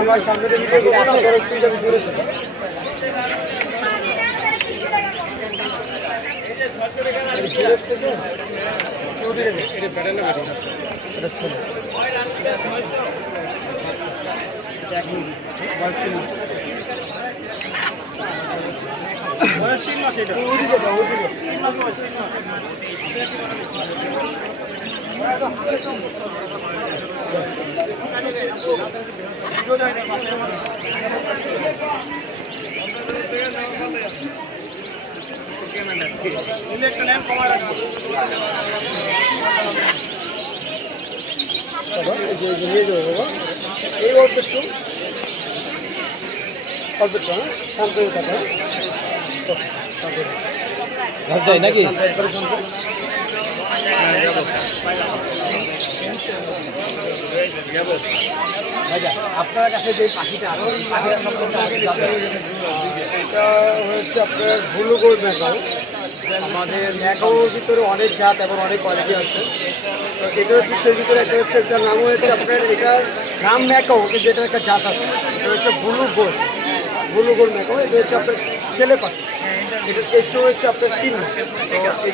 আমার সামনে দূরে এই অল্প একটু শান্ত হয়ে থাকা যায় নাকি? আপনার কাছে যে পাখিটা আছে এটা হচ্ছে আপনার ব্লু গোল্ড ম্যাকাও। আমাদের ম্যাকাওর ভিতরে অনেক জাত এবং অনেক কোয়ালিটি আছে। তো এটা হচ্ছে সেই ভিতরে একটা হচ্ছে এটার নাম হয়েছে আপনার, এটার নাম ম্যাকাও কিন্তু এটার একটা জাত আছে, এটা হচ্ছে ব্লু গোল্ড ম্যাকাও। এটা হচ্ছে আপনার ছেলে পাখি, এটার টেস্ট হচ্ছে আপনার 3 মাস। তো